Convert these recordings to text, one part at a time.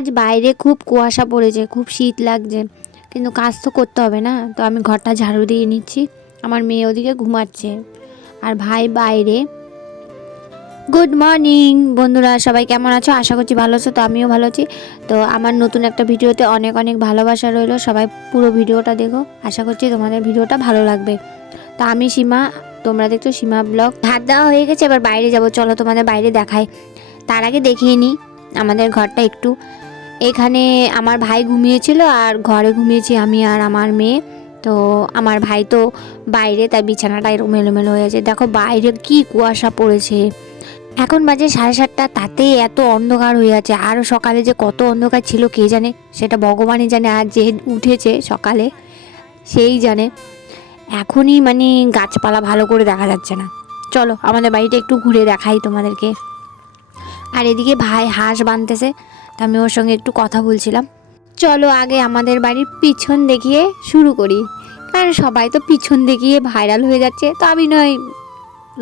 আজ বাইরে খুব কুয়াশা পড়েছে, খুব শীত লাগছে, কিন্তু কাজ তো করতে হবে না। তো আমি ঘরটা ঝাড়ু দিয়ে নিচ্ছি। আমার মেয়ে ওদিকে ঘুমাচ্ছে আর ভাই বাইরে। গুড মর্নিং বন্ধুরা, সবাই কেমন আছো? আশা করছি ভালো আছো। তো আমিও ভালো আছি। তো আমার নতুন একটা ভিডিওতে অনেক অনেক ভালোবাসা রইলো। সবাই পুরো ভিডিওটা দেখো, আশা করছি তোমাদের ভিডিওটা ভালো লাগবে। তো আমি সীমা, তোমরা দেখছো সীমা ব্লগ। ভাত দেওয়া হয়ে গেছে, এবার বাইরে যাব। চলো তোমাদের বাইরে দেখাই। তার আগে দেখিয়ে নিই আমাদের ঘরটা একটু। এখানে আমার ভাই ঘুমিয়েছিল আর ঘরে ঘুমিয়েছি আমি আর আমার মেয়ে। তো আমার ভাই তো বাইরে, তাই বিছানাটা এরকম এলোমেলো হয়ে আছে। দেখো বাইরে কি কুয়াশা পড়েছে। এখন বাজে 7:30, তাতেই এত অন্ধকার হয়ে আছে। আর সকালে যে কত অন্ধকার ছিল কে জানে, সেটা ভগবানই জানে। আর যে উঠেছে সকালে সেই জানে। এখনই মানে গাছপালা ভালো করে দেখা যাচ্ছে না। চলো আমাদের বাড়িটা একটু ঘুরে দেখাই তোমাদেরকে। আর এদিকে ভাই হাঁস বাঁধতেছে, তা আমি ওর সঙ্গে একটু কথা বলছিলাম। চলো আগে আমাদের বাড়ির পিছন দেখিয়ে শুরু করি, কারণ সবাই তো পিছন দেখিয়ে ভাইরাল হয়ে যাচ্ছে। তো আমি নয়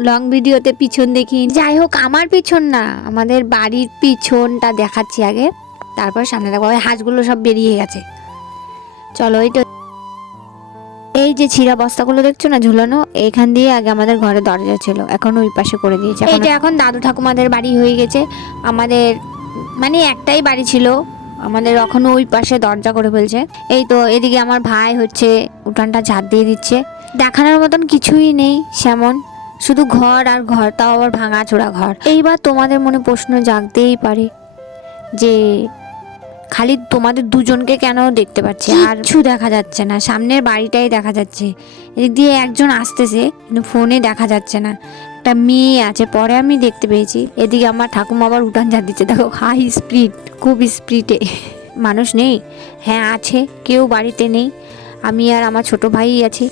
লং ভিডিওতে পিছন দেখি। যাই হোক, আমার পিছন না, আমাদের বাড়ির পিছনটা দেখাচ্ছি আগে, তারপর সামনে দেখো। ওই হাঁসগুলো সব বেরিয়ে গেছে। চলো এই যে ছিঁড়া বস্তাগুলো দেখছো না ঝুলানো, এখান দিয়ে আগে আমাদের ঘরে দরজা ছিল, এখন ওই পাশে করে দিয়েছে। এটা এখন দাদু ঠাকুমাদের বাড়ি হয়ে গেছে। আমাদের মানে একটাই বাড়ি ছিল, আমাদের এখনো ওই পাশে দরজা করে ফেলছে। এই তো এদিকে আমার ভাই হচ্ছে উঠানটা ঝাড় দিয়ে দিচ্ছে। দেখানোর মতন কিছুই নেই সেমন, শুধু ঘর আর ঘর, তাও আবার ভাঙাচোরা ঘর। এইবার তোমাদের মনে প্রশ্ন জাগতেই পারে যে খালি তোমাদের দুজনকে কেন দেখতে পাচ্ছি, আর কিছু দেখা যাচ্ছে না, সামনের বাড়িটাই দেখা যাচ্ছে। এদিক দিয়ে একজন আসতেছে কিন্তু ফোনে দেখা যাচ্ছে না। একটা মেয়ে আছে, পরে আমি দেখতে পেয়েছি। এদিকে আমার ঠাকুমা আবার উঠান ঝাড় দিচ্ছে, দেখো হাই স্পিড, খুব স্পিডে। মানুষ নেই? হ্যাঁ আছে, কেউ বাড়িতে নেই, আমি আর আমার ছোট ভাই আছি।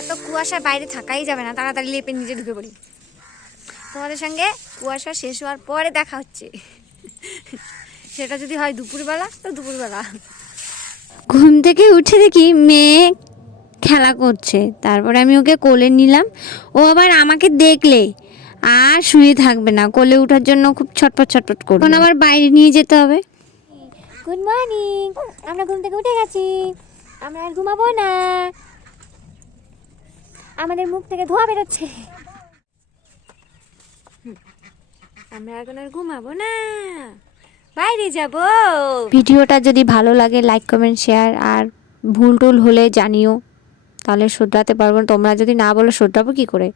এত কুয়াশা বাইরে থাকাই যাবে না, তাড়াতাড়ি লেপে নিচে ঢুকে পড়ি। তোমাদের সঙ্গে কুয়াশা শেষ হওয়ার পরে দেখা হচ্ছে। সেটা যদি হয় দুপুরবেলা, তো দুপুরবেলা। ঘুম থেকে উঠে দেখি মেয়ে খেলা করছে, তারপরে আমি ওকে কোলে নিলাম। ও আবার আমাকে দেখলে আর শুয়ে থাকবে না, কোলে ওঠার জন্য খুব ছটপট ছটপট করবে। এখন আবার বাইরে নিয়ে যেতে হবে। গুড মর্নিং, আমরা ঘুম থেকে উঠে গেছি, আমরা আর ঘুমাবো না, আমাদের মুখ থেকে ধোঁয়া বেরোচ্ছে, আমরা এখন আর ঘুমাবো না, বাইরে যাব। ভিডিওটা যদি ভালো লাগে লাইক কমেন্ট শেয়ার, আর ভুল টুল হলে জানিও, তাহলে শুধরাতে পারবো। তোমরা যদি না বলো শুধরাবো কি করে?